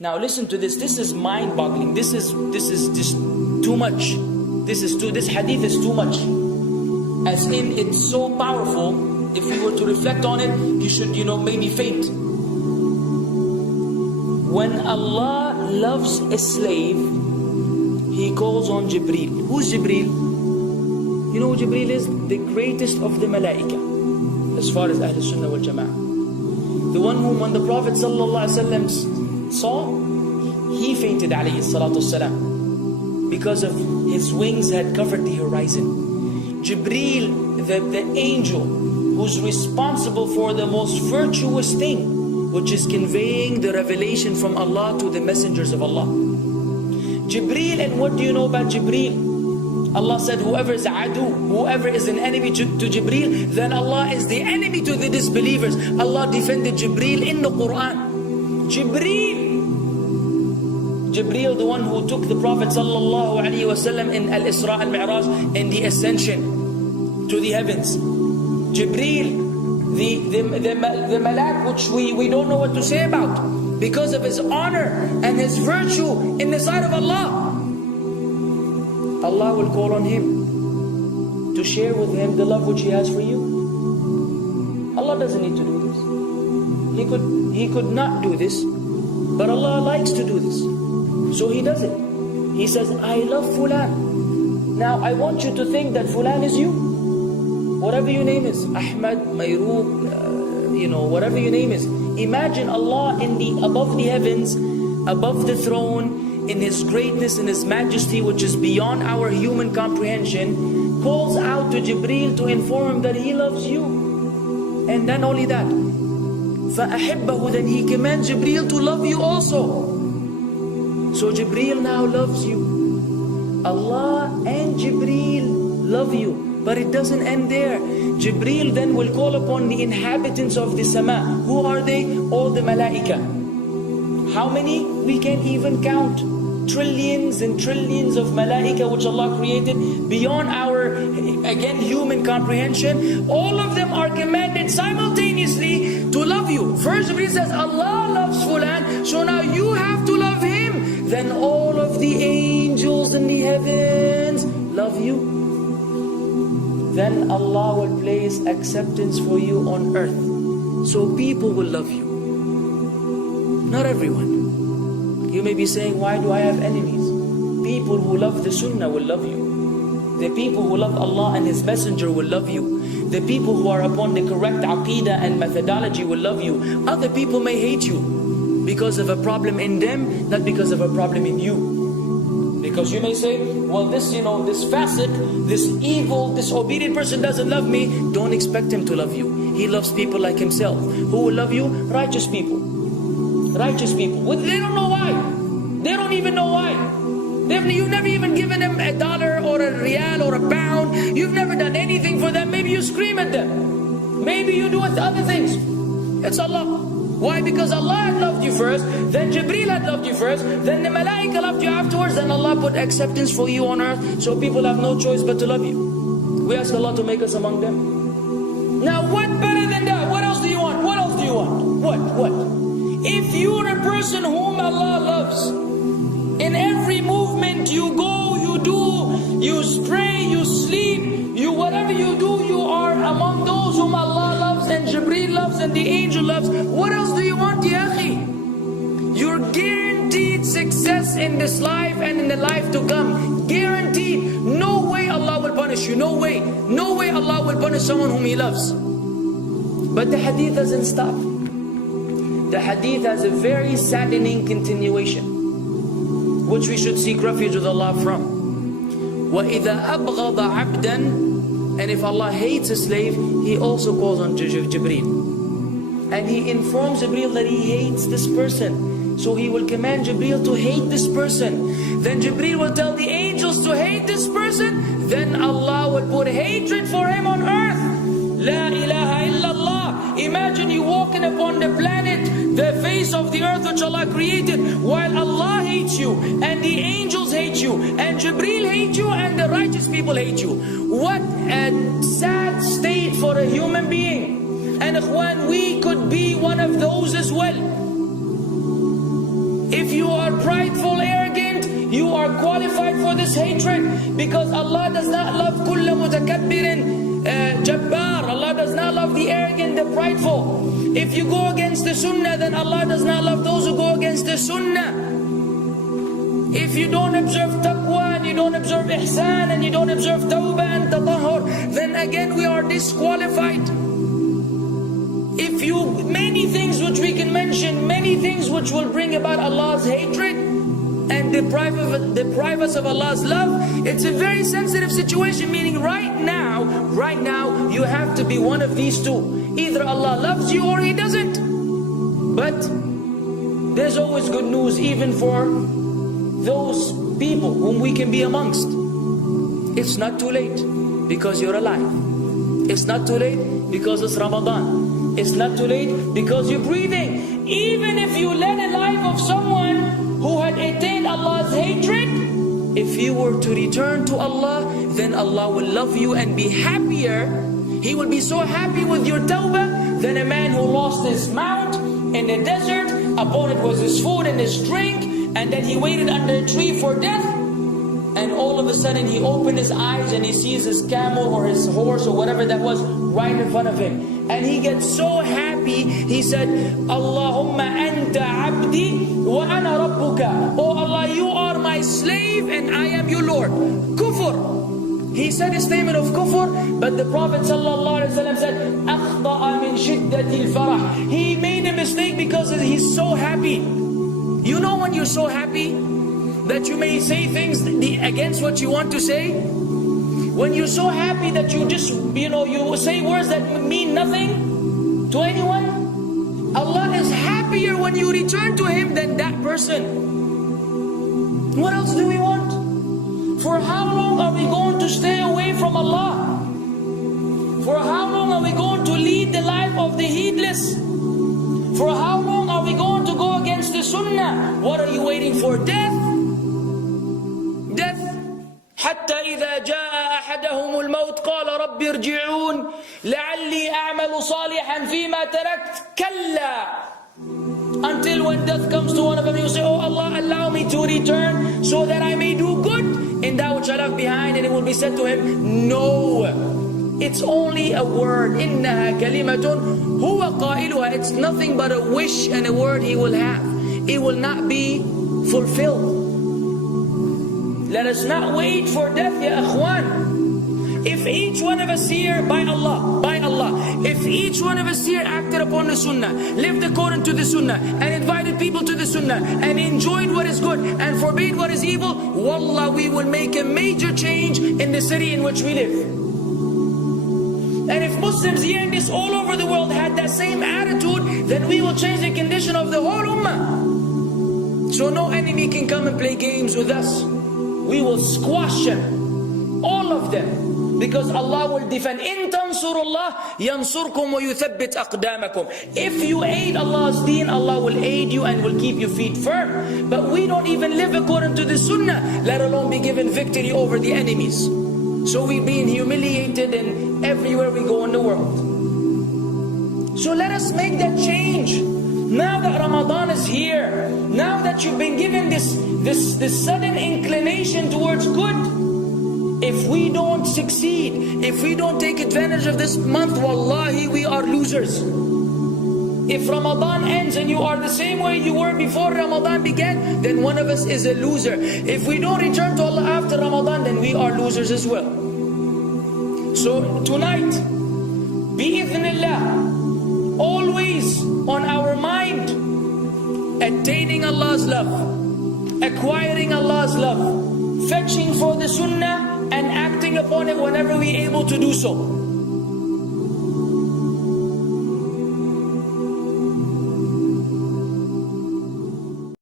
Now listen to this. This is mind-boggling. This is just too much. This hadith is too much. As in, it's so powerful. If you were to reflect on it, you should, maybe faint. When Allah loves a slave, He calls on Jabreel. Who's Jabreel? You know who Jabreel is? The greatest of the malaika, as far as Ahl Sunnah wal Jama'ah. The one whom when the Prophet ﷺ saw, he fainted alayhi salatu wasalam, because of his wings had covered the horizon. Jabreel, the angel who's responsible for the most virtuous thing, which is conveying the revelation from Allah to the messengers of Allah. Jabreel, and what do you know about Jabreel? Allah said, whoever is adu, whoever is an enemy to Jabreel, then Allah is the enemy to the disbelievers. Allah defended Jabreel in the Quran. Jabreel, the one who took the Prophet ﷺ in Al-Isra al-Mi'raj, in the ascension to the heavens. Jabreel, the malak which we don't know what to say about, because of his honor and his virtue in the sight of Allah. Allah will call on him to share with him the love which He has for you. Allah doesn't need to do this. He could not do this, but Allah likes to do this, so He does it. He says, I love Fulan. Now I want you to think that Fulan is you. Whatever your name is, Ahmad, Mayroub, whatever your name is. Imagine Allah above the heavens, above the throne, in His greatness and His majesty, which is beyond our human comprehension, calls out to Jabreel to inform him that He loves you. And then only that, فَأَحِبَّهُ, then He commands Jabreel to love you also. So Jabreel now loves you. Allah and Jabreel love you. But it doesn't end there. Jabreel then will call upon the inhabitants of the sama. Who are they? All the malaika. How many? We can't even count. Trillions and trillions of malaika which Allah created beyond our, again, human comprehension. All of them are commanded simultaneously to love you. First Jabreel says, Allah loves Fulan, so now you have to love him. Then all of the angels in the heavens love you. Then Allah will place acceptance for you on earth. So people will love you. Not everyone. You may be saying, why do I have enemies? People who love the Sunnah will love you. The people who love Allah and His Messenger will love you. The people who are upon the correct aqidah and methodology will love you. Other people may hate you because of a problem in them, not because of a problem in you. Because you may say, well, this fasiq, this evil, disobedient person doesn't love me. Don't expect him to love you. He loves people like himself. Who will love you? Righteous people. Righteous people. Well, they don't know why. They don't even know why. You've never even given them $1 or a riyal or a pound. You've never done anything for them. Maybe you scream at them. Maybe you do other things. It's Allah. Why? Because Allah had loved you first, then Jabreel had loved you first, then the malaika loved you afterwards, then Allah put acceptance for you on earth, so people have no choice but to love you. We ask Allah to make us among them. Now what better than that? What else do you want? What else do you want? What? If you're a person whom Allah loves, in every movement you go, you do, you pray, you sleep, whatever you do, you are among those whom Allah loves and Jabreel loves and the angel loves. What else do you want, ya akhi? You're guaranteed success in this life and in the life to come. Guaranteed. No way Allah will punish you. No way. No way Allah will punish someone whom He loves. But the hadith doesn't stop. The hadith has a very saddening continuation, which we should seek refuge with Allah from. وَإِذَا أَبْغَضَ عَبْدًا, and if Allah hates a slave, He also calls on Jabreel. And He informs Jabreel that He hates this person. So He will command Jabreel to hate this person. Then Jabreel will tell the angels to hate this person. Then Allah will put hatred for him on earth. La ilaha illallah. Imagine you walking upon the planet, the face of the earth which Allah created, while Allah hates you, and the angels hate you, and Jabreel hate you, and the righteous people hate you. What a sad state for a human being. And ikhwan, we could be one of those as well. If you are prideful, arrogant, you are qualified for this hatred, because Allah does not love kulla mutakabbirin jabbar. Allah does not love the arrogant, the prideful. If you go against the sunnah, then Allah does not love those who go against the sunnah. If you don't observe taqwa, and you don't observe ihsan, and you don't observe tawbah and tatahur, then again we are disqualified. If you, many things which we can mention, many things which will bring about Allah's hatred and deprive us of Allah's love. It's a very sensitive situation, meaning right now, you have to be one of these two. Either Allah loves you or He doesn't. But there's always good news even for those people whom we can be amongst. It's not too late because you're alive. It's not too late because it's Ramadan. It's not too late because you're breathing. Even if you led a life of someone who had attained Allah's hatred, if you were to return to Allah, then Allah will love you and be happier. He will be so happy with your tawbah than a man who lost his mount in the desert. Upon it was his food and his drink, and then he waited under a tree for death, and all of a sudden he opened his eyes and he sees his camel or his horse or whatever that was right in front of him, and he gets so happy. He said, Allahumma anta abdi wa ana rabbuka. Oh Allah, you are my slave and I am your Lord. Kufr. He said a statement of kufr, but the Prophet ﷺ said, أَخْطَأَ مِنْ شِدَّةِ الْفَرَحِ. He made a mistake because he's so happy. You know when you're so happy that you may say things against what you want to say? When you're so happy that you just, you say words that mean nothing to anyone, Allah is happier when you return to Him than that person. What else do we want? For how long are we going to stay away from Allah? For how long are we going to lead the life of the heedless? For how long are we going to go against the sunnah? What are you waiting for? Death? Death. حتى إذا جاء أحدهم الموت قال رب ارجعون لعلي أعمل صالحا فيما تركت كلا. Until when death comes to one of them, you say, oh Allah, allow me to return so that I may do good in that which I left behind. And it will be said to him, no, it's only a word. إِنَّهَا كَلِمَةٌ هُوَ قَائِلُهَا. It's nothing but a wish and a word he will have. It will not be fulfilled. Let us not wait for death, ya akhwan. If each one of us here, by Allah, if each one of us here acted upon the sunnah, lived according to the sunnah, and invited people to the sunnah, and enjoyed what is good, and forbade what is evil, wallah, we will make a major change in the city in which we live. And if Muslims here and this all over the world had that same attitude, then we will change the condition of the whole ummah. So no enemy can come and play games with us. We will squash them, all of them. Because Allah will defend. إِن تَنْصُرُ اللَّهِ يَنْصُرْكُمْ وَيُثَبِّتْ أَقْدَامَكُمْ. If you aid Allah's deen, Allah will aid you and will keep your feet firm. But we don't even live according to the sunnah, let alone be given victory over the enemies. So we're being humiliated in everywhere we go in the world. So let us make that change. Now that Ramadan is here, now that you've been given this sudden inclination towards good, if we don't succeed, if we don't take advantage of this month, wallahi, we are losers. If Ramadan ends and you are the same way you were before Ramadan began, then one of us is a loser. If we don't return to Allah after Ramadan, then we are losers as well. So tonight, bi'idhnillah, always on our mind, attaining Allah's love, acquiring Allah's love, fetching for the sunnah, and acting upon it whenever we're able to do so.